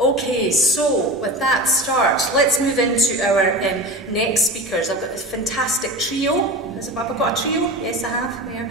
Okay, so with that start, let's move into our next speakers. I've got this fantastic trio. Have I got a trio? Yes, I have there.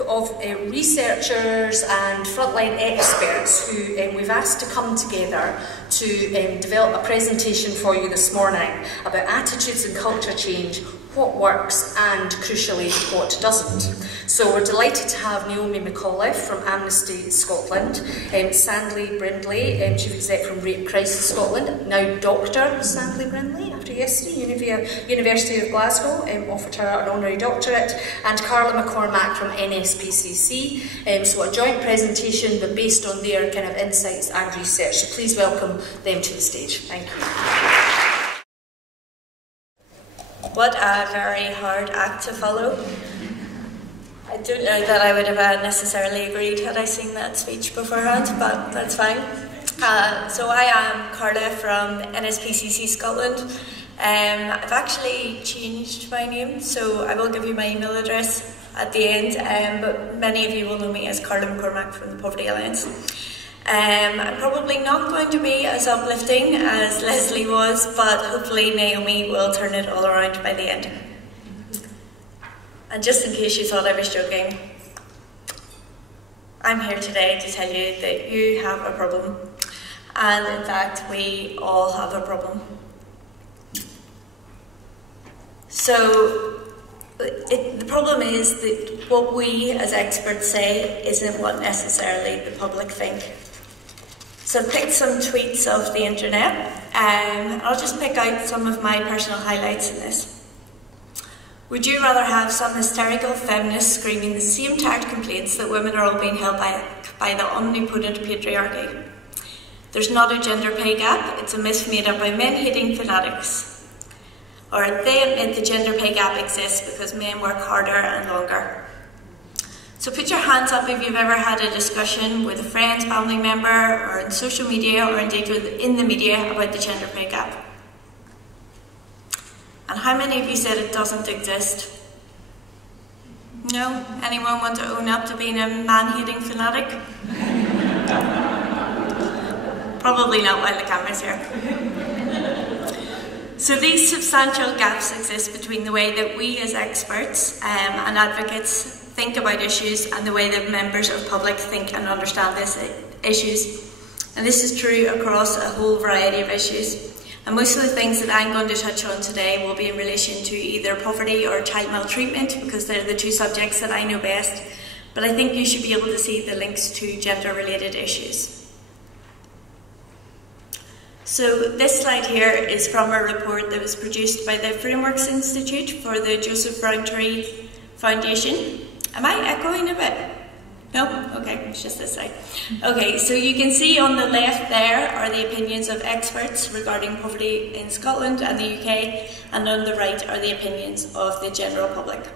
Of researchers and frontline experts who we've asked to come together to develop a presentation for you this morning about attitudes and culture change, what works and, crucially, what doesn't. So we're delighted to have Naomi from Amnesty Scotland, Sandley Brindley, Chief Exec from Rape Crisis Scotland, now Dr. Sandley Brindley after yesterday, University of Glasgow, offered her an honorary doctorate, and Carla from NSPCC. So a joint presentation but based on their kind of insights and research. So please welcome them to the stage. Thank you. What a very hard act to follow. I don't know that I would have necessarily agreed had I seen that speech beforehand, but that's fine. So I am Carla from NSPCC Scotland. I've actually changed my name, so I will give you my email address at the end, but many of you will know me as Carla McCormack from the Poverty Alliance. I'm probably not going to be as uplifting as Leslie was, but hopefully Naomi will turn it all around by the end. And just in case you thought I was joking, I'm here today to tell you that you have a problem. And in fact, we all have a problem. So the problem is that what we as experts say isn't what necessarily the public think. So I've picked some tweets off the internet, and I'll just pick out some of my personal highlights in this. Would you rather have some hysterical feminist screaming the same tired complaints that women are all being held by the omnipotent patriarchy? There's not a gender pay gap, it's a myth made up by men-hating fanatics. Or they admit the gender pay gap exists because men work harder and longer. So put your hands up if you've ever had a discussion with a friend, family member, or on social media, or indeed in the media about the gender pay gap. And how many of you said it doesn't exist? No? Anyone want to own up to being a man-hating fanatic? Probably not while the camera's here. So these substantial gaps exist between the way that we as experts and advocates think about issues and the way that members of the public think and understand these issues. And this is true across a whole variety of issues. And most of the things that I'm going to touch on today will be in relation to either poverty or child maltreatment, because they're the two subjects that I know best. But I think you should be able to see the links to gender-related issues. So this slide here is from a report that was produced by the Frameworks Institute for the Joseph Rowntree Foundation. Am I echoing a bit? No? Okay, it's just this side. Okay, so you can see on the left there are the opinions of experts regarding poverty in Scotland and the UK, and on the right are the opinions of the general public.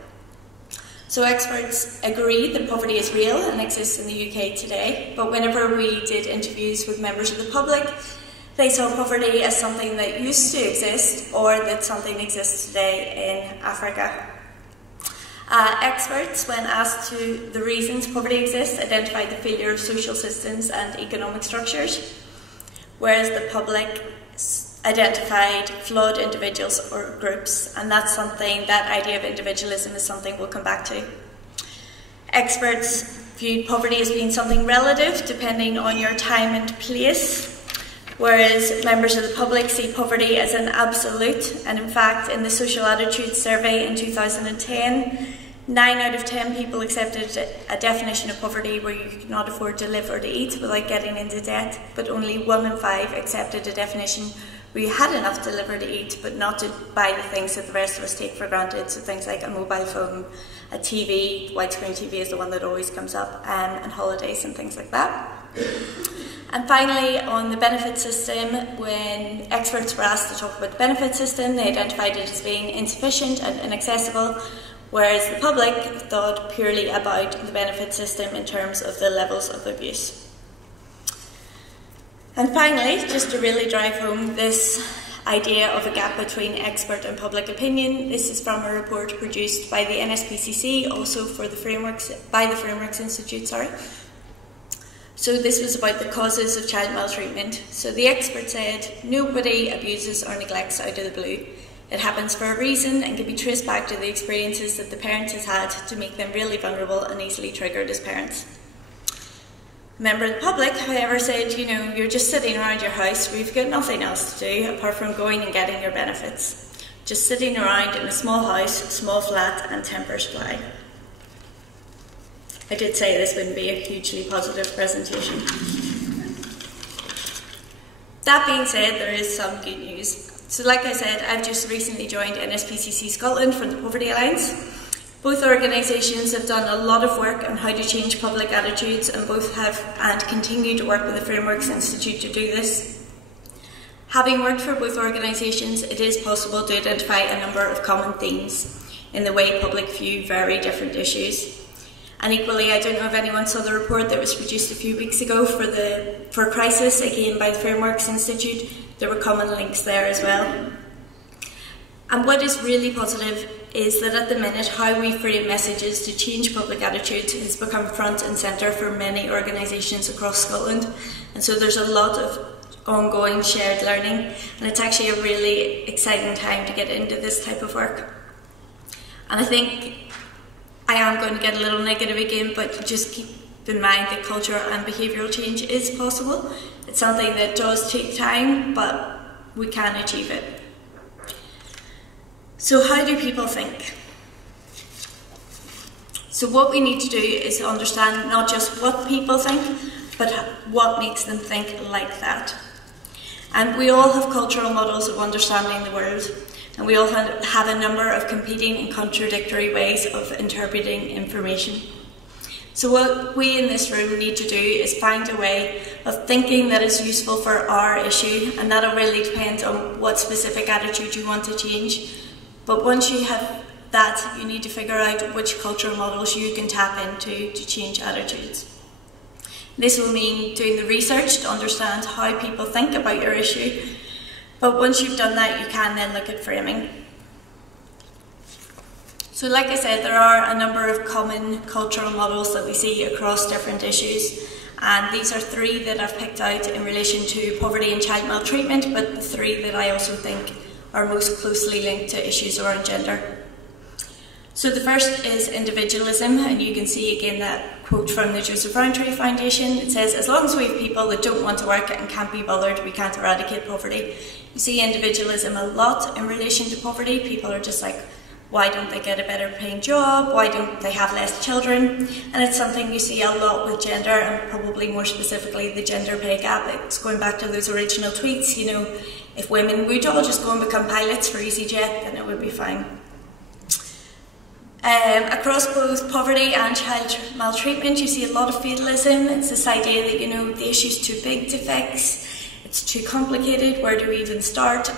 So experts agree that poverty is real and exists in the UK today, but whenever we did interviews with members of the public, they saw poverty as something that used to exist or that something exists today in Africa. Experts, when asked to the reasons poverty exists, identified the failure of social systems and economic structures, whereas the public identified flawed individuals or groups, and that's something, that idea of individualism is something we'll come back to. Experts viewed poverty as being something relative, depending on your time and place, whereas members of the public see poverty as an absolute. And in fact, in the Social Attitudes Survey in 2010, 9 out of 10 people accepted a definition of poverty where you could not afford to live or to eat without getting into debt, but only 1 in 5 accepted a definition where you had enough to live or to eat, but not to buy the things that the rest of us take for granted, so things like a mobile phone, a TV, widescreen TV is the one that always comes up, and holidays and things like that. And finally, on the benefit system, when experts were asked to talk about the benefit system, they identified it as being insufficient and inaccessible, whereas the public thought purely about the benefit system in terms of the levels of abuse. And finally, just to really drive home this idea of a gap between expert and public opinion, this is from a report produced by the NSPCC, also for the Frameworks Institute. So this was about the causes of child maltreatment. So the expert said, nobody abuses or neglects out of the blue. It happens for a reason and can be traced back to the experiences that the parent has had to make them really vulnerable and easily triggered as parents. A member of the public, however, said, you're just sitting around your house, we've got nothing else to do apart from going and getting your benefits. Just sitting around in a small house, small flat and temper supply. I did say this wouldn't be a hugely positive presentation. That being said, there is some good news. So like I said, I've just recently joined NSPCC Scotland from the Poverty Alliance. Both organisations have done a lot of work on how to change public attitudes, and both have and continue to work with the Frameworks Institute to do this. Having worked for both organisations, it is possible to identify a number of common themes in the way public view very different issues. And equally, I don't know if anyone saw the report that was produced a few weeks ago for Crisis, again by the Frameworks Institute. There were common links there as well. And what is really positive is that at the minute, how we frame messages to change public attitudes has become front and centre for many organisations across Scotland. And so there's a lot of ongoing shared learning, and it's actually a really exciting time to get into this type of work. And I think I am going to get a little negative again, but just keep in mind that culture and behavioural change is possible. It's something that does take time, but we can achieve it. So how do people think? So what we need to do is understand not just what people think, but what makes them think like that. And we all have cultural models of understanding the world, and we all have a number of competing and contradictory ways of interpreting information. So what we in this room need to do is find a way of thinking that is useful for our issue, and that'll really depend on what specific attitude you want to change. But once you have that, you need to figure out which cultural models you can tap into to change attitudes. This will mean doing the research to understand how people think about your issue, but once you've done that, you can then look at framing. So like I said, there are a number of common cultural models that we see across different issues, and these are three that I've picked out in relation to poverty and child maltreatment, but the three that I also think are most closely linked to issues around gender. So the first is individualism, and you can see again that quote from the Joseph Rowntree Foundation. It says, as long as we have people that don't want to work and can't be bothered, we can't eradicate poverty. You see individualism a lot in relation to poverty. People are just like, why don't they get a better paying job? Why don't they have less children? And it's something you see a lot with gender, and probably more specifically the gender pay gap. It's going back to those original tweets, if women would all just go and become pilots for EasyJet, then it would be fine. Across both poverty and child maltreatment, you see a lot of fatalism. It's this idea that, the issue's too big to fix, it's too complicated, where do we even start?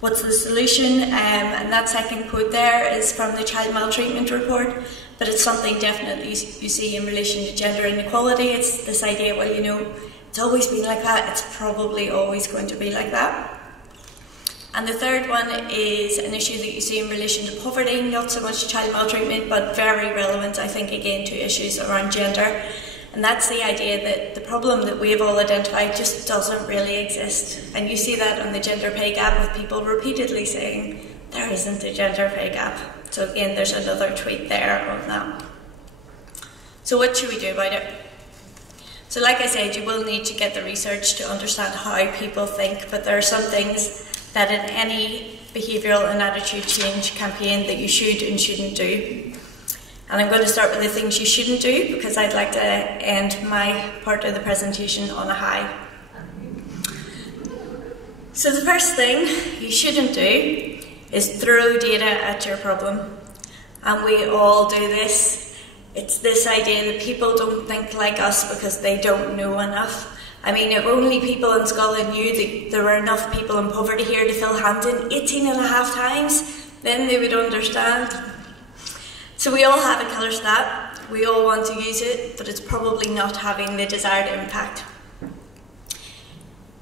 What's the solution? And that second quote there is from the child maltreatment report, but it's something definitely you see in relation to gender inequality. It's this idea, well, it's always been like that, it's probably always going to be like that. And the third one is an issue that you see in relation to poverty, not so much child maltreatment, but very relevant, I think, again, to issues around gender. And that's the idea that the problem that we have all identified just doesn't really exist. And you see that on the gender pay gap with people repeatedly saying, there isn't a gender pay gap. So again, there's another tweet there on that. So what should we do about it? So like I said, you will need to get the research to understand how people think, but there are some things that in any behavioural and attitude change campaign that you should and shouldn't do. And I'm going to start with the things you shouldn't do, because I'd like to end my part of the presentation on a high. So the first thing you shouldn't do is throw data at your problem. And we all do this. It's this idea that people don't think like us because they don't know enough. I mean, if only people in Scotland knew that there were enough people in poverty here to fill Hampton 18.5 times, then they would understand. So we all have a killer stat, we all want to use it, but it's probably not having the desired impact.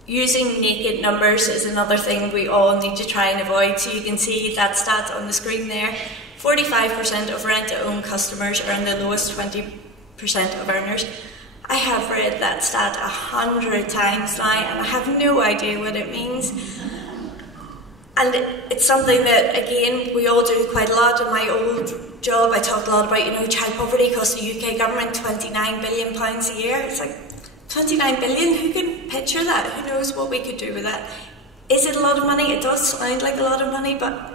Using naked numbers is another thing we all need to try and avoid. So you can see that stat on the screen there. 45% of rent-to-own customers are in the lowest 20% of earners. I have read that stat 100 times now, and I have no idea what it means. And it's something that, again, we all do quite a lot. In my old job, I talked a lot about, child poverty costs the UK government £29 billion a year. It's like, 29 billion? Who can picture that? Who knows what we could do with that? Is it a lot of money? It does sound like a lot of money, but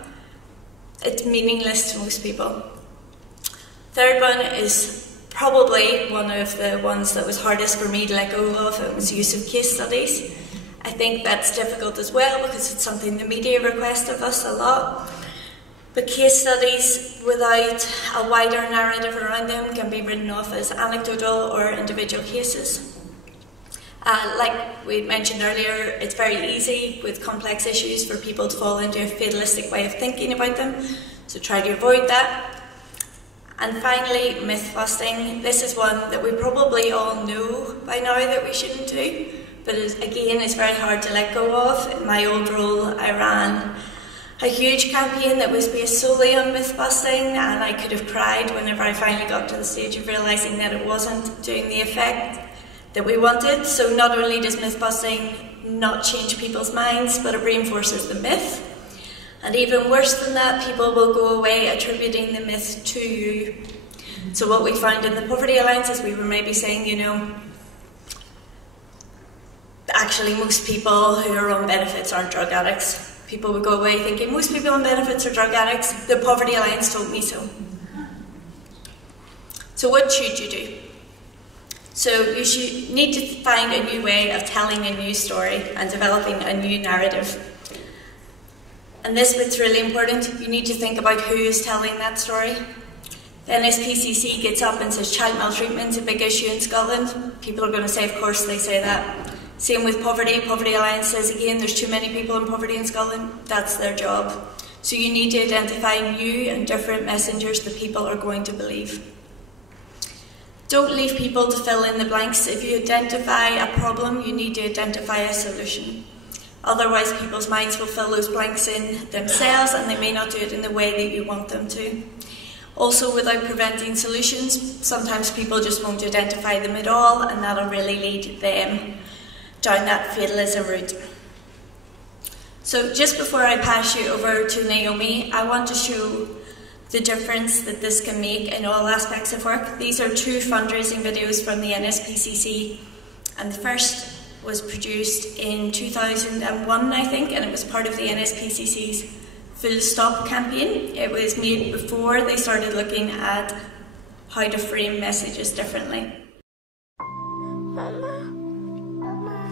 it's meaningless to most people. Third one is probably one of the ones that was hardest for me to let go of. It was use of case studies. I think that's difficult as well because it's something the media request of us a lot. But case studies without a wider narrative around them can be written off as anecdotal or individual cases. Like we mentioned earlier, it's very easy with complex issues for people to fall into a fatalistic way of thinking about them, so try to avoid that. And finally, myth busting. This is one that we probably all know by now that we shouldn't do, but again, it's very hard to let go of. In my old role, I ran a huge campaign that was based solely on myth busting, and I could have cried whenever I finally got to the stage of realising that it wasn't doing the effect that we wanted. So not only does myth busting not change people's minds, but it reinforces the myth. And even worse than that, people will go away attributing the myth to you. So what we found in the Poverty Alliance is we were maybe saying, actually most people who are on benefits aren't drug addicts. People would go away thinking most people on benefits are drug addicts. The Poverty Alliance told me so. So what should you do? So you should need to find a new way of telling a new story and developing a new narrative. And this bit's really important. You need to think about who is telling that story. The NSPCC gets up and says child maltreatment is a big issue in Scotland. People are going to say, of course they say that. Same with poverty. Poverty Alliance says again, there's too many people in poverty in Scotland. That's their job. So you need to identify new and different messengers that people are going to believe. Don't leave people to fill in the blanks. If you identify a problem, you need to identify a solution. Otherwise, people's minds will fill those blanks in themselves and they may not do it in the way that you want them to. Also, without preventing solutions, sometimes people just won't identify them at all, and that'll really lead them down that fatalism route. So just before I pass you over to Naomi, I want to show the difference that this can make in all aspects of work. These are 2 fundraising videos from the NSPCC, and the first was produced in 2001, I think, and it was part of the NSPCC's Full Stop campaign. It was made before they started looking at how to frame messages differently.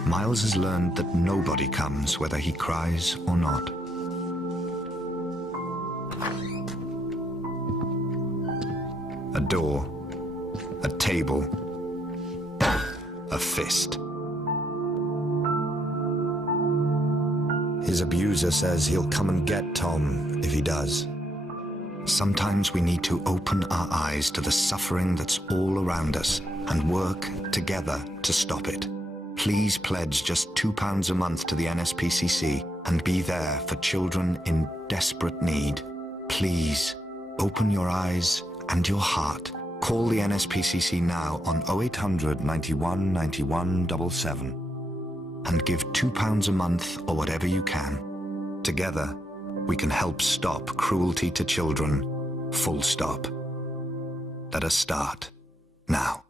Miles has learned that nobody comes whether he cries or not. A door, a table, a fist. His abuser says he'll come and get Tom if he does. Sometimes we need to open our eyes to the suffering that's all around us and work together to stop it. Please pledge just £2 a month to the NSPCC and be there for children in desperate need. Please open your eyes and your heart. Call the NSPCC now on 0800 91 91 77 and give £2 a month or whatever you can. Together, we can help stop cruelty to children. Full stop. Let us start now.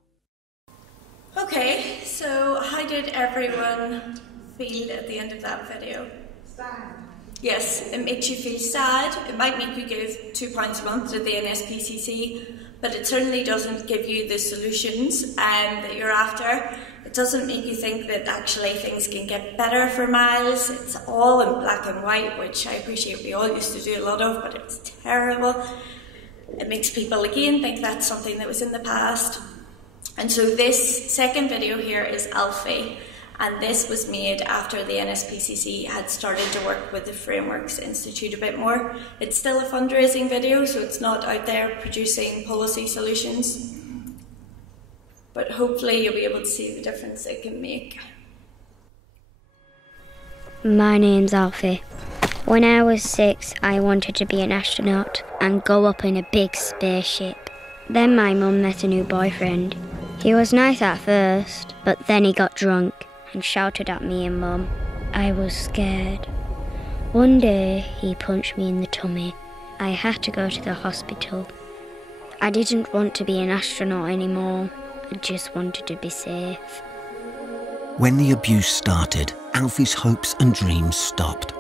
Okay, so how did everyone feel at the end of that video? Sad. Yes, it makes you feel sad. It might make you give £2 a month to the NSPCC, but it certainly doesn't give you the solutions that you're after. It doesn't make you think that actually things can get better for Miles. It's all in black and white, which I appreciate we all used to do a lot of, but it's terrible. It makes people again think that's something that was in the past. And so this second video here is Alfie, and this was made after the NSPCC had started to work with the Frameworks Institute a bit more. It's still a fundraising video, so it's not out there producing policy solutions. But hopefully you'll be able to see the difference it can make. My name's Alfie. When I was 6, I wanted to be an astronaut and go up in a big spaceship. Then my mum met a new boyfriend. He was nice at first, but then he got drunk and shouted at me and Mum. I was scared. One day he punched me in the tummy. I had to go to the hospital. I didn't want to be an astronaut anymore. I just wanted to be safe. When the abuse started, Alfie's hopes and dreams stopped.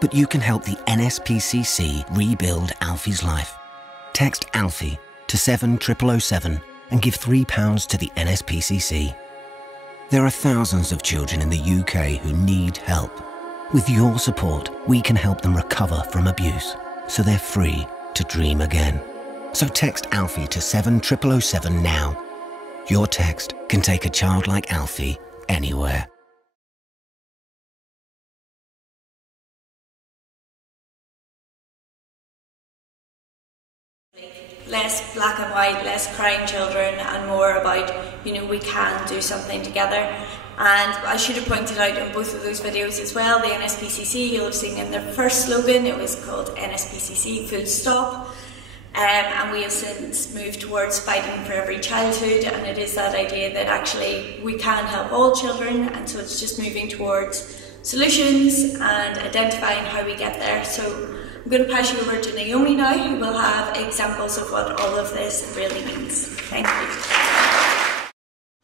But you can help the NSPCC rebuild Alfie's life. Text Alfie to 70007 and give £3 to the NSPCC. There are thousands of children in the UK who need help. With your support, we can help them recover from abuse, so they're free to dream again. So text Alfie to 70007 now. Your text can take a child like Alfie anywhere. Less black and white, less crying children, and more about, we can do something together. And I should have pointed out in both of those videos as well, the NSPCC, you'll have seen in their first slogan, it was called NSPCC Full Stop. And we have since moved towards fighting for every childhood, and it is that idea that actually we can help all children, and so it's just moving towards solutions and identifying how we get there. So I'm going to pass you over to Naomi now, who will have examples of what all of this really means. Thank you.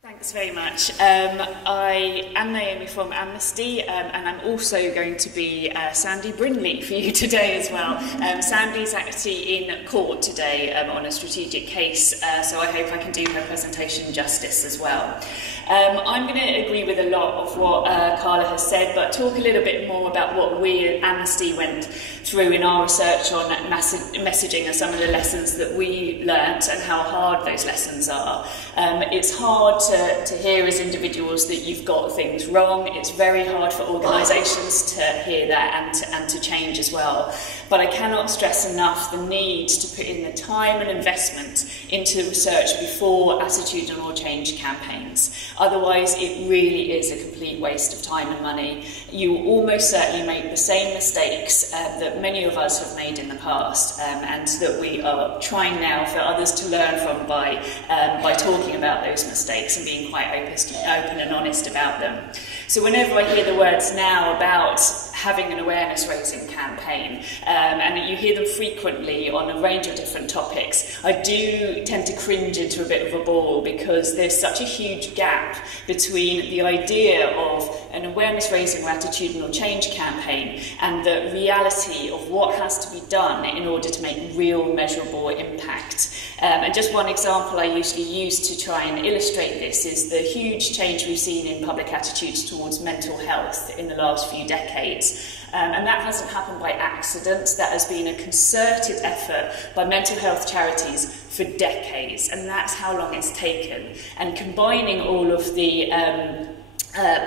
Thanks very much. I am Naomi from Amnesty, and I'm also going to be Sandy Brinley for you today as well. Sandy's actually in court today on a strategic case, so I hope I can do her presentation justice as well. I'm going to agree with a lot of what Carla has said, but talk a little bit more about what we at Amnesty went through in our research on messaging and some of the lessons that we learnt and how hard those lessons are. It's hard to hear as individuals that you've got things wrong. It's very hard for organisations to hear that and to change as well. But I cannot stress enough the need to put in the time and investment into research before attitudinal change campaigns. Otherwise, it really is a complete waste of time and money. You will almost certainly make the same mistakes that many of us have made in the past, and that we are trying now for others to learn from by talking about those mistakes and being quite open and honest about them. So whenever I hear the words now about having an awareness-raising campaign, and you hear them frequently on a range of different topics, I do tend to cringe into a bit of a ball, because there's such a huge gap between the idea of an awareness-raising or attitudinal change campaign and the reality of what has to be done in order to make real measurable impact. And just one example I usually use to try and illustrate this is the huge change we've seen in public attitudes towards mental health in the last few decades. And that hasn't happened by accident. That has been a concerted effort by mental health charities for decades, and that's how long it's taken. And combining all of the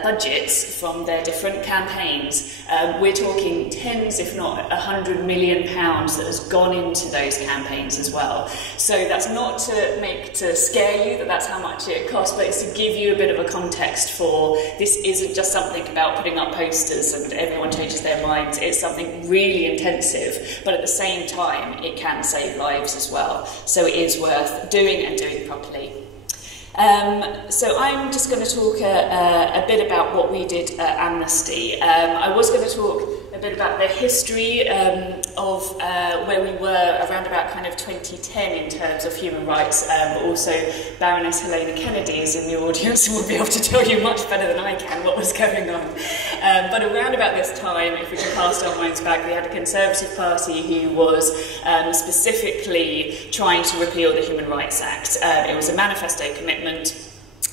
budgets from their different campaigns, we're talking tens, if not £100 million that has gone into those campaigns as well. So that's not to scare you that that's how much it costs, but it's to give you a bit of a context for this isn't just something about putting up posters and everyone changes their minds. It's something really intensive, but at the same time it can save lives as well. So it is worth doing and doing properly. So I'm just going to talk a bit about what we did at Amnesty. I was going to talk a bit about the history of where we were around about kind of 2010 in terms of human rights, but also Baroness Helena Kennedy is in the audience and will be able to tell you much better than I can what was going on. But around about this time, if we can cast our minds back, we had a Conservative Party who was specifically trying to repeal the Human Rights Act. It was a manifesto commitment.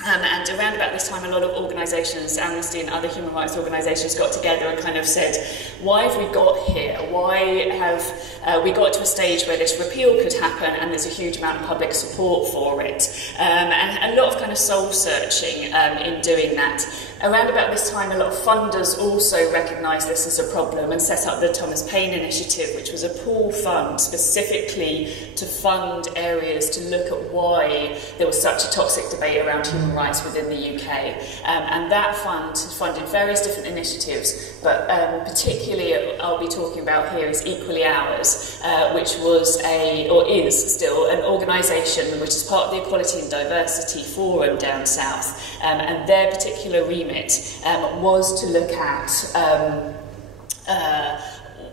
And around about this time, a lot of organisations, Amnesty and other human rights organisations, got together and kind of said, why have we got here? Why have we got to a stage where this repeal could happen and there's a huge amount of public support for it? And a lot of kind of soul-searching in doing that. Around about this time, a lot of funders also recognised this as a problem and set up the Thomas Paine Initiative, which was a pool fund specifically to fund areas to look at why there was such a toxic debate around human human rights within the UK. And that fund funded various different initiatives, but particularly I'll be talking about here is Equally Ours, which was or is still an organisation which is part of the Equality and Diversity Forum down south. And their particular remit was to look at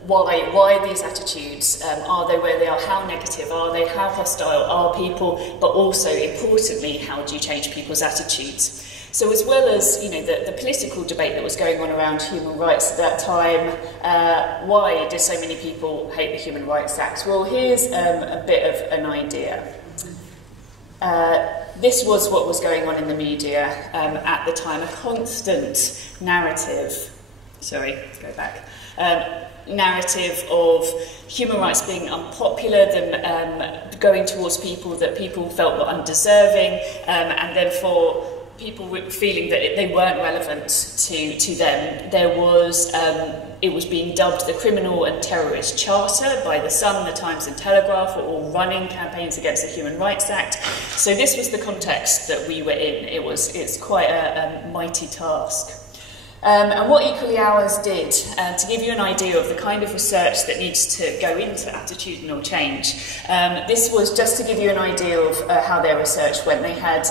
why these attitudes, are they where they are, how negative are they, how hostile are people, but also, importantly, how do you change people's attitudes? So as well as, you know, the political debate that was going on around human rights at that time, why did so many people hate the Human Rights Act? Well, here's a bit of an idea. This was what was going on in the media at the time, a constant narrative, narrative of human rights being unpopular, them going towards people that people felt were undeserving, and then for people feeling that they weren't relevant to them. There was, it was being dubbed the Criminal and Terrorist Charter by The Sun, The Times and Telegraph, were all running campaigns against the Human Rights Act. So this was the context that we were in. It's quite a mighty task. And what Equally Ours did, to give you an idea of the kind of research that needs to go into attitudinal change, this was just to give you an idea of how their research went. They had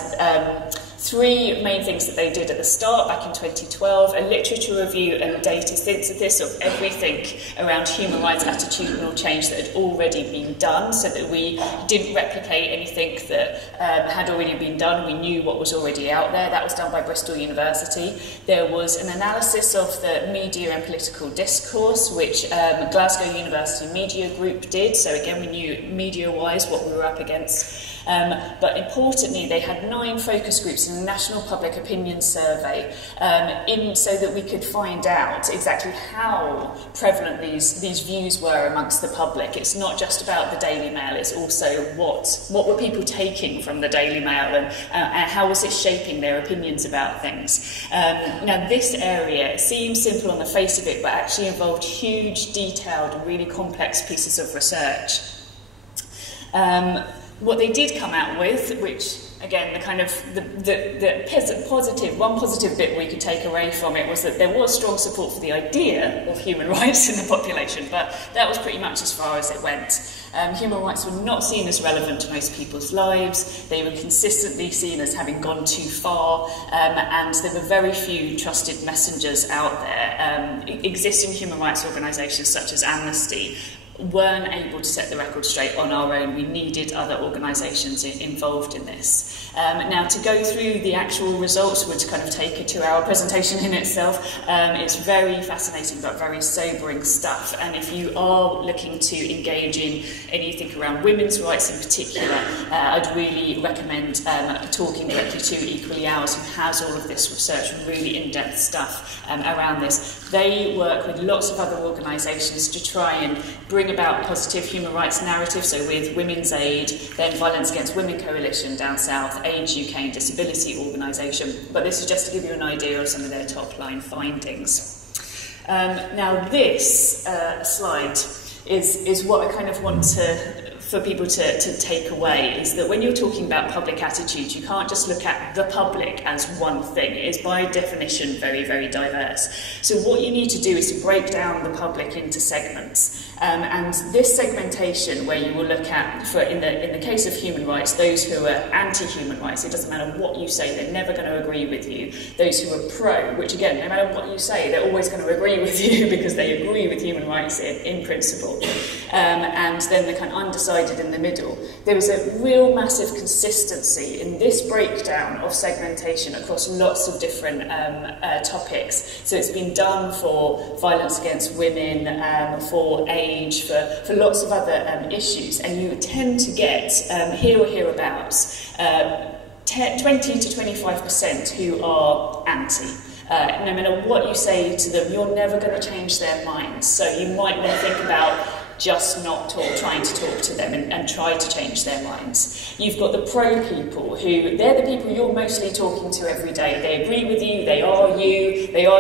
three main things that they did at the start, back in 2012, a literature review and data synthesis of everything around human rights attitudinal change that had already been done, so that we didn't replicate anything that had already been done. We knew what was already out there. That was done by Bristol University. There was an analysis of the media and political discourse, which Glasgow University Media Group did. So again, we knew media-wise what we were up against. But importantly, they had 9 focus groups in a national public opinion survey so that we could find out exactly how prevalent these views were amongst the public. It's not just about the Daily Mail, it's also what were people taking from the Daily Mail, and how was it shaping their opinions about things. Now this area seems simple on the face of it, but actually involved huge, detailed and really complex pieces of research. What they did come out with, which again, one positive bit we could take away from it was that there was strong support for the idea of human rights in the population, but that was pretty much as far as it went. Human rights were not seen as relevant to most people's lives. They were consistently seen as having gone too far, and there were very few trusted messengers out there. Existing human rights organisations such as Amnesty weren't able to set the record straight on our own. We needed other organisations involved in this. Now, to go through the actual results would kind of take it to our presentation in itself. It's very fascinating but very sobering stuff, and if you are looking to engage in anything around women's rights in particular, I'd really recommend talking directly to Equally Ours, who has all of this research and really in-depth stuff around this. They work with lots of other organisations to try and bring about positive human rights narrative, so with Women's Aid, then Violence Against Women Coalition down south, Age UK and Disability Organisation, but this is just to give you an idea of some of their top line findings. Now this slide is what I kind of want for people to take away, is that when you're talking about public attitudes, you can't just look at the public as one thing. It is by definition very, very diverse. So what you need to do is to break down the public into segments. And this segmentation, where you will look at, in the case of human rights, those who are anti-human rights, it doesn't matter what you say, they're never going to agree with you. Those who are pro, which again, no matter what you say, they're always going to agree with you because they agree with human rights in principle. And then the kind of undecided in the middle. There is a real massive consistency in this breakdown of segmentation across lots of different topics. So it's been done for violence against women, for age, for lots of other issues, and you tend to get here or hereabouts 20 to 25% who are anti. No matter what you say to them, you're never going to change their minds. So you might then think about just not trying to talk to them and try to change their minds. You've got the pro people, who they're the people you're mostly talking to every day. They agree with you, they are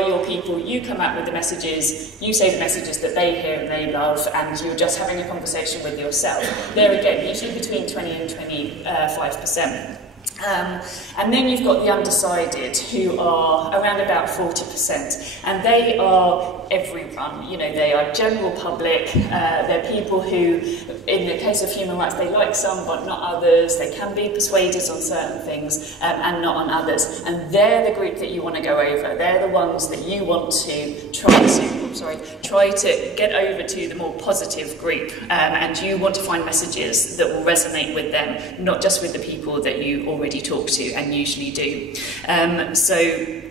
your people. You come out with the messages, you say the messages that they hear and they love, and you're just having a conversation with yourself. They're again usually between 20 and 25%. And then you've got the undecided, who are around about 40%, and they are everyone. You know, they are general public. They're people who, in the case of human rights, they like some but not others. They can be persuaded on certain things and not on others. And they're the group that you want to go over. They're the ones that you want to try to get over to the more positive group. And you want to find messages that will resonate with them, not just with the people that you already talk to and usually do. So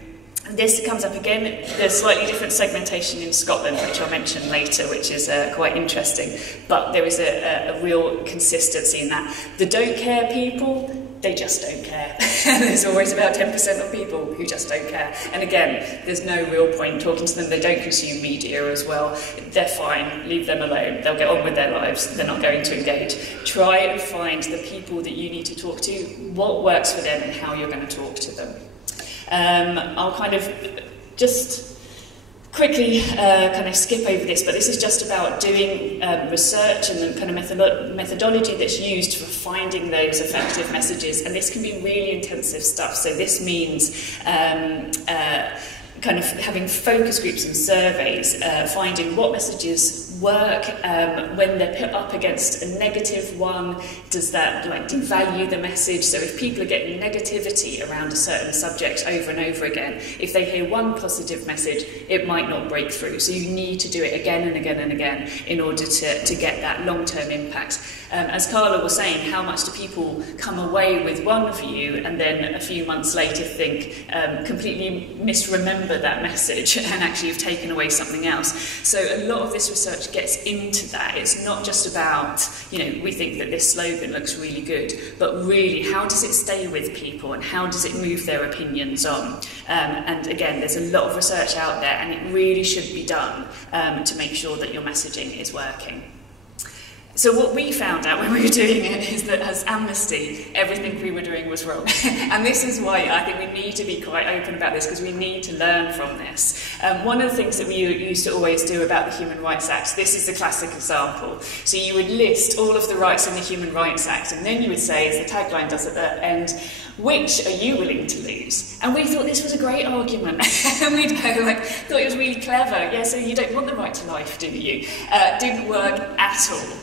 this comes up again. There's slightly different segmentation in Scotland, which I'll mention later, which is quite interesting. But there is a real consistency in that. The don't care people, they just don't care. There's always about 10% of people who just don't care. And again, there's no real point talking to them. They don't consume media as well. They're fine. Leave them alone. They'll get on with their lives. They're not going to engage. Try and find the people that you need to talk to, what works for them and how you're going to talk to them. I'll kind of just quickly kind of skip over this, but this is just about doing research and the kind of methodology that's used for finding those effective messages, and this can be really intensive stuff. So this means kind of having focus groups and surveys, finding what messages work when they're put up against a negative one. Does that like devalue the message? So if people are getting negativity around a certain subject over and over again, if they hear one positive message, it might not break through. So you need to do it again and again and again in order to get that long-term impact. As Carla was saying, how much do people come away with one view and then a few months later think, completely misremember that message and actually have taken away something else? So a lot of this research gets into that. It's not just about, you know, we think that this slogan looks really good, but really how does it stay with people and how does it move their opinions on? And again, there's a lot of research out there, and it really should be done to make sure that your messaging is working. So what we found out when we were doing it is that as Amnesty, everything we were doing was wrong. And this is why I think we need to be quite open about this, because we need to learn from this. One of the things that we used to always do about the Human Rights Act, this is the classic example. So you would list all of the rights in the Human Rights Act, and then you would say, as the tagline does at the end, which are you willing to lose? And we thought this was a great argument. And we'd go like, thought it was really clever. Yeah, so you don't want the right to life, do you? Didn't work at all.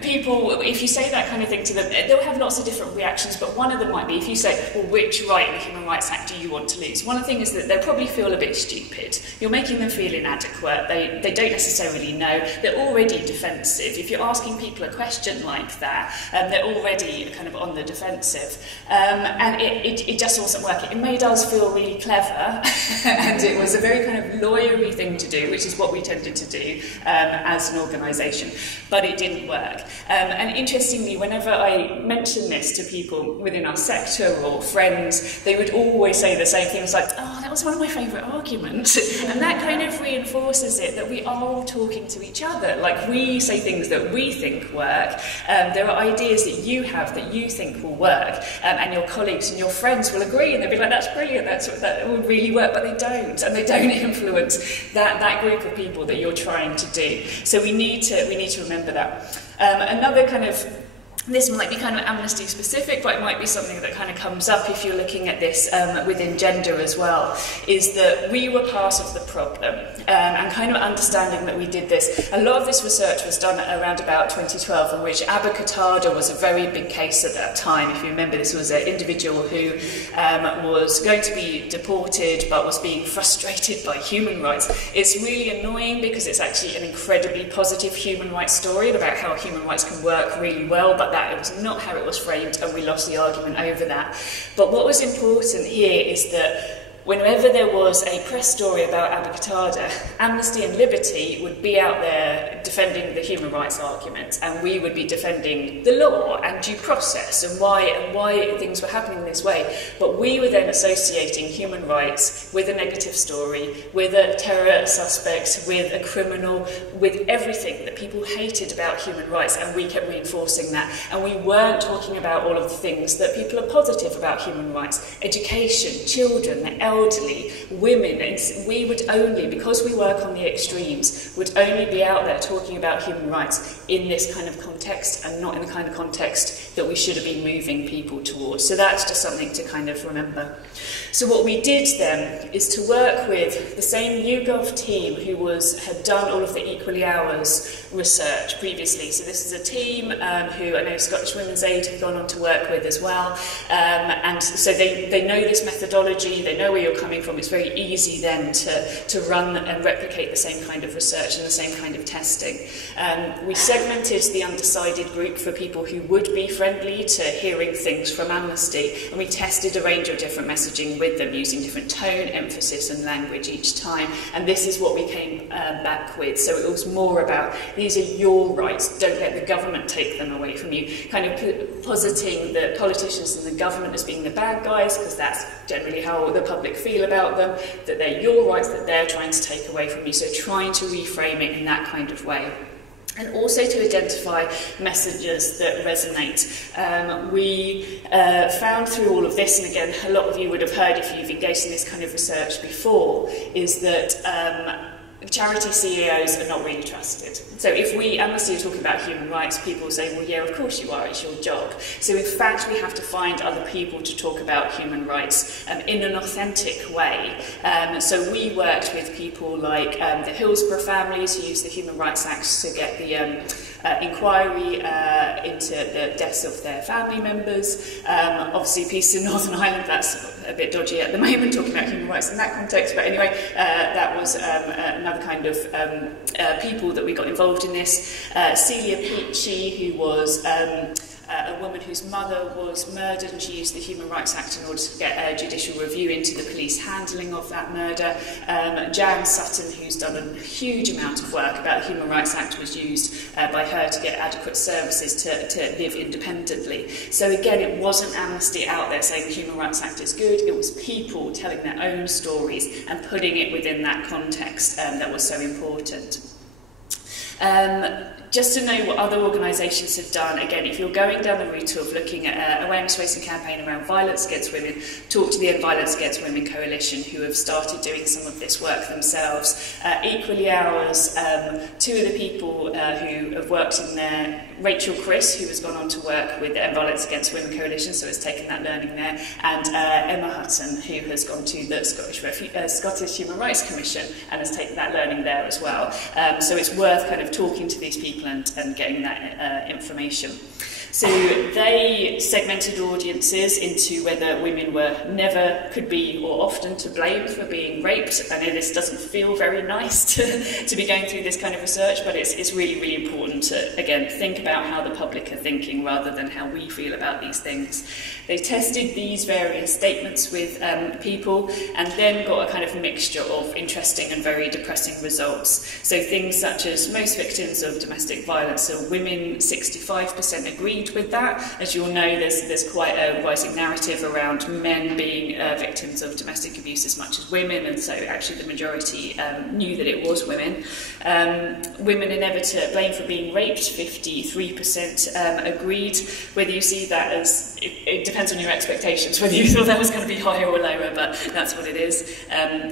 People, if you say that kind of thing to them, they'll have lots of different reactions, but one of them might be, if you say, well, which right in the Human Rights Act do you want to lose? One of the things is that they'll probably feel a bit stupid. You're making them feel inadequate. They don't necessarily know. They're already defensive. If you're asking people a question like that, they're already kind of on the defensive. And it just wasn't working. It made us feel really clever, and it was a very kind of lawyery thing to do, which is what we tended to do as an organisation. But it didn't work. And interestingly, whenever I mention this to people within our sector or friends, they would always say the same things like, oh, that was one of my favourite arguments. And that kind of reinforces it, that we are all talking to each other. Like, we say things that we think work. There are ideas that you have that you think will work. And your colleagues and your friends will agree, and they'll be like, that's brilliant, that would really work, but they don't. And they don't influence that group of people that you're trying to do. So we need to remember that. Another kind of, this might be kind of Amnesty specific, but it might be something that kind of comes up if you're looking at this within gender as well, is that we were part of the problem, and kind of understanding that we did this. A lot of this research was done around about 2012, in which Abu was a very big case at that time. If you remember, this was an individual who was going to be deported but was being frustrated by human rights. It's really annoying because it's actually an incredibly positive human rights story about how human rights can work really well, but that it was not how it was framed, and we lost the argument over that. But what was important here is that whenever there was a press story about Abu Qatada, Amnesty and Liberty would be out there defending the human rights argument, and we would be defending the law and due process and why things were happening this way. But we were then associating human rights with a negative story, with a terror suspect, with a criminal, with everything that people hated about human rights, and we kept reinforcing that. And we weren't talking about all of the things that people are positive about human rights: education, children, the elderly, women. We would only, because we work on the extremes, would only be out there talking about human rights in this kind of context and not in the kind of context that we should have been moving people towards. So that's just something to kind of remember. So what we did then is to work with the same YouGov team who had done all of the Equally Hours research previously. So this is a team who I know Scottish Women's Aid have gone on to work with as well. And so they know this methodology, they know where you're coming from. It's very easy then to run and replicate the same kind of research and the same kind of testing. We segmented the undecided group for people who would be friendly to hearing things from Amnesty, and we tested a range of different messaging with them using different tone, emphasis and language each time, and this is what we came back with. So it was more about, these are your rights, don't let the government take them away from you, kind of positing the politicians and the government as being the bad guys, because that's generally how the public feel about them, that they're your rights that they're trying to take away from you, so trying to reframe it in that kind of way. And also to identify messages that resonate. We found through all of this, and again, a lot of you would have heard if you've engaged in this kind of research before, is that charity CEOs are not really trusted. So if we, Amnesty, are talking about human rights, people say, well, yeah, of course you are, it's your job. So in fact, we have to find other people to talk about human rights in an authentic way. So we worked with people like the Hillsborough families who used the Human Rights Act to get the inquiry into the deaths of their family members. Obviously, Peace in Northern Ireland, that's a bit dodgy at the moment, talking about human rights in that context. But anyway, that was another kind of people that we got involved in this. Celia Peachy, who was a woman whose mother was murdered, and she used the Human Rights Act in order to get a judicial review into the police handling of that murder. Jan Sutton, who's done a huge amount of work about the Human Rights Act, was used by her to get adequate services to live independently. So again, it wasn't Amnesty out there saying the Human Rights Act is good, it was people telling their own stories and putting it within that context that was so important. Just to know what other organisations have done, again, if you're going down the route of looking at awareness raising campaign around violence against women, talk to the End Violence Against Women Coalition, who have started doing some of this work themselves. Equally Ours, two of the people who have worked in there, Rachel Chris, who has gone on to work with the End Violence Against Women Coalition, so has taken that learning there, and Emma Hutton, who has gone to the Scottish Human Rights Commission and has taken that learning there as well. So it's worth kind of talking to these people and getting that information. So they segmented audiences into whether women were never, could be, or often to blame for being raped. I know this doesn't feel very nice to be going through this kind of research, but it's really, really important to, again, think about how the public are thinking rather than how we feel about these things. They tested these various statements with people and then got a kind of mixture of interesting and very depressing results. So things such as most victims of domestic violence, so women, 65% agreed with that. As you all know, there's quite a rising narrative around men being victims of domestic abuse as much as women, and so actually the majority knew that it was women. Women are never to blame for being raped, 53% agreed. Whether you see that as, it depends on your expectations, whether you thought that was going to be higher or lower, but that's what it is.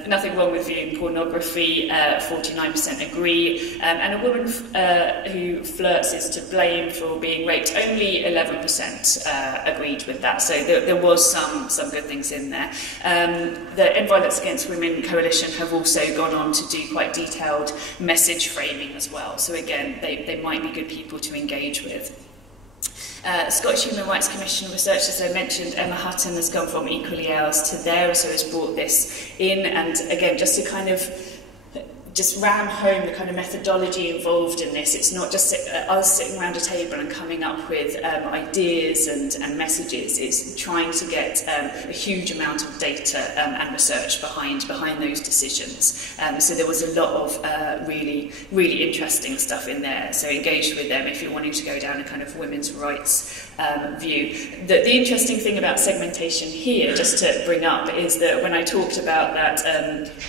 Nothing wrong with viewing pornography, 49% agree, and a woman who flirts is to blame for being raped, only 11% agreed with that, so there was some good things in there. The End Violence Against Women Coalition have also gone on to do quite detailed message framing as well, so again, they might be good people to engage with. Scottish Human Rights Commission research, as I mentioned, Emma Hutton has gone from Equally Ours to there, so has brought this in, and again, just to kind of just ram home the kind of methodology involved in this. It's not just us sitting around a table and coming up with ideas and messages. It's trying to get a huge amount of data and research behind those decisions. So there was a lot of really, really interesting stuff in there. So engage with them if you're wanting to go down a kind of women's rights view. The interesting thing about segmentation here, just to bring up, is that when I talked about that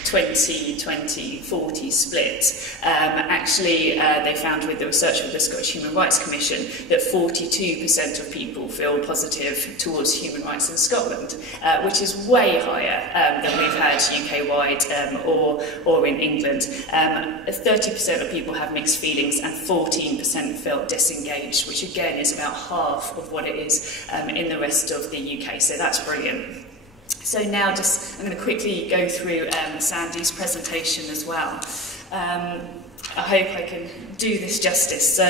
20-20-40 60-40 split. Actually, they found with the research of the Scottish Human Rights Commission that 42% of people feel positive towards human rights in Scotland, which is way higher than we've had UK-wide or in England. 30% of people have mixed feelings and 14% felt disengaged, which again is about half of what it is in the rest of the UK, so that's brilliant. So now I'm going to quickly go through Sandy's presentation as well. I hope I can do this justice. So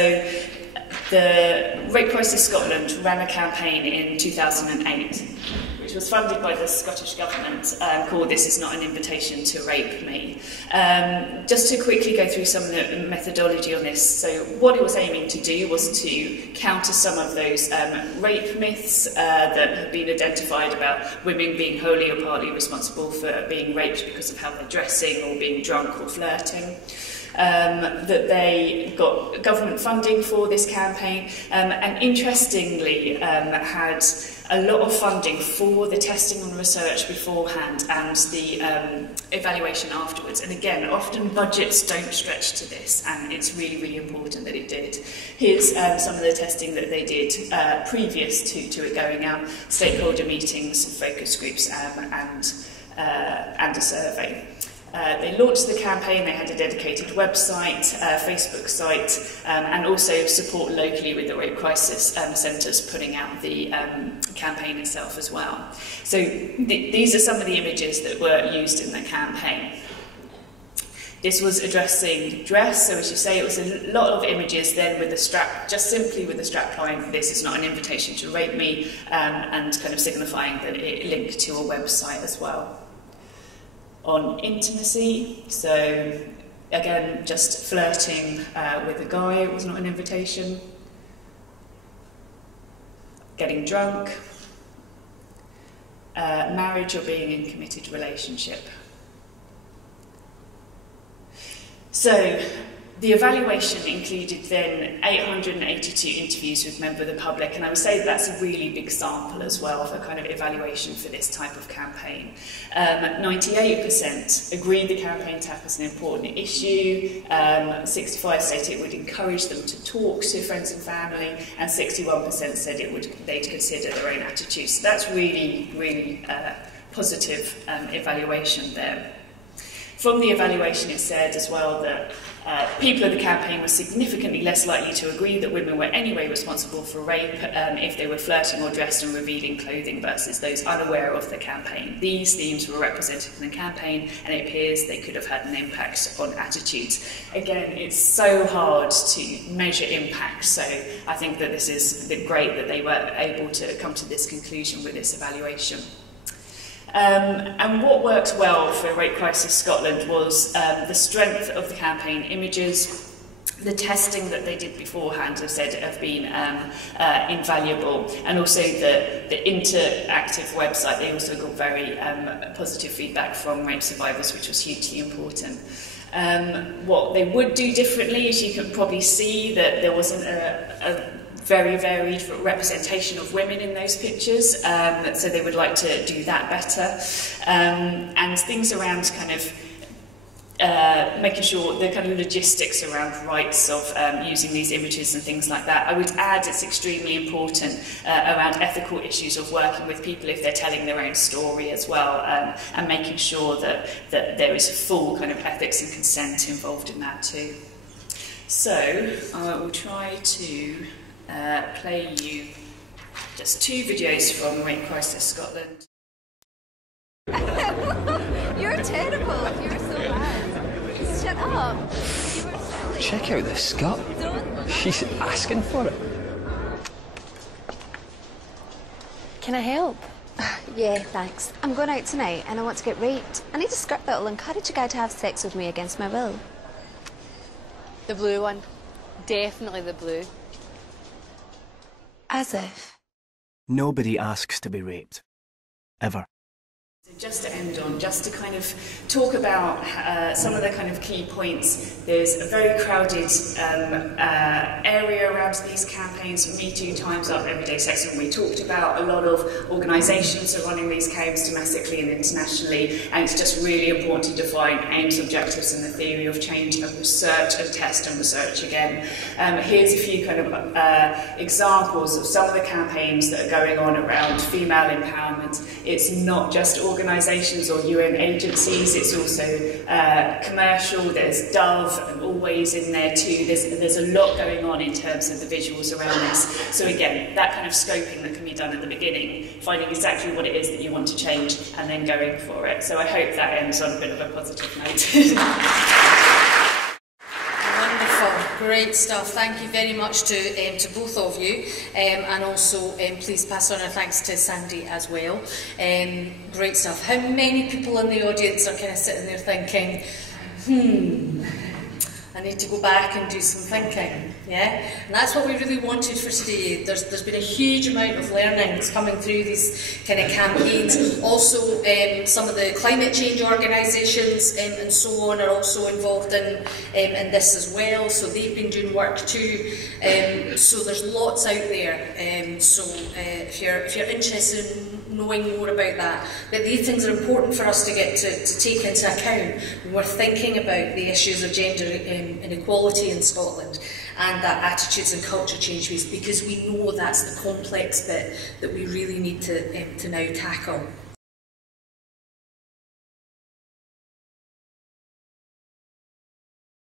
the Rape Crisis Scotland ran a campaign in 2008, which was funded by the Scottish Government, called This Is Not an Invitation to Rape Me. Just to quickly go through some of the methodology on this, so what it was aiming to do was to counter some of those rape myths that have been identified about women being wholly or partly responsible for being raped because of how they're dressing or being drunk or flirting. That they got government funding for this campaign, and interestingly had a lot of funding for the testing and research beforehand and the evaluation afterwards. And again, often budgets don't stretch to this, and it's really, really important that it did. Here's some of the testing that they did previous to it going out: stakeholder meetings, focus groups, and a survey. They launched the campaign, they had a dedicated website, Facebook site, and also support locally with the rape crisis centres putting out the campaign itself as well. So these are some of the images that were used in the campaign. This was addressing dress, so as you say, it was a lot of images then with the strap, just simply with the strapline, "This is not an invitation to rape me," and kind of signifying that it linked to a website as well. On intimacy, so again, just flirting with a guy was not an invitation. Getting drunk, marriage or being in a committed relationship. So the evaluation included then 882 interviews with members of the public, and I would say that that's a really big sample as well for kind of evaluation for this type of campaign. 98% agreed the campaign tackles an important issue, 65% stated it would encourage them to talk to friends and family, and 61% said they'd consider their own attitudes. So that's really, really positive evaluation there. From the evaluation, it said as well that people of the campaign were significantly less likely to agree that women were anyway responsible for rape if they were flirting or dressed in revealing clothing versus those unaware of the campaign. These themes were represented in the campaign, and it appears they could have had an impact on attitudes. Again, it's so hard to measure impact, so I think that this is great that they were able to come to this conclusion with this evaluation. And what worked well for Rape Crisis Scotland was the strength of the campaign images. The testing that they did beforehand have been invaluable, and also the interactive website. They also got very positive feedback from rape survivors, which was hugely important. What they would do differently is you can probably see that there wasn't a very varied representation of women in those pictures, so they would like to do that better. And things around kind of making sure the kind of logistics around rights of using these images and things like that. I would add it's extremely important around ethical issues of working with people if they're telling their own story as well, and making sure that there is full kind of ethics and consent involved in that too. So I will try to play you just 2 videos from Rape Crisis Scotland. You're terrible. You're so bad. Shut up. You were silly. Check out this skirt. She's asking for it. Can I help? Yeah, thanks. I'm going out tonight and I want to get raped. I need a skirt that will encourage a guy to have sex with me against my will. The blue one. Definitely the blue. As if. Nobody asks to be raped. Ever. Just to end on, just to kind of talk about some of the kind of key points. There's a very crowded area around these campaigns. Me Too, Time's Up, Everyday Sexism we talked about. A lot of organisations are running these campaigns domestically and internationally, and it's just really important to define aims, objectives and the theory of change and research and test and research again. Here's a few kind of examples of some of the campaigns that are going on around female empowerment. It's not just organisations or UN agencies, it's also commercial. There's Dove and Always in there too. There's a lot going on in terms of the visuals around this. So again, that kind of scoping that can be done at the beginning, finding exactly what it is that you want to change and then going for it. So I hope that ends on a bit of a positive note. Great stuff. Thank you very much to both of you, and also please pass on our thanks to Sandy as well. Great stuff. How many people in the audience are kind of sitting there thinking, I need to go back and do some thinking, yeah? And that's what we really wanted for today. There's been a huge amount of learning that's coming through these kind of campaigns. Also, some of the climate change organisations and so on are also involved in this as well, so they've been doing work too. So there's lots out there. So if you're interested in knowing more about that, but these things are important for us to get to take into account when we're thinking about the issues of gender inequality in Scotland and that attitudes and culture changes, because we know that's the complex bit that we really need to now tackle.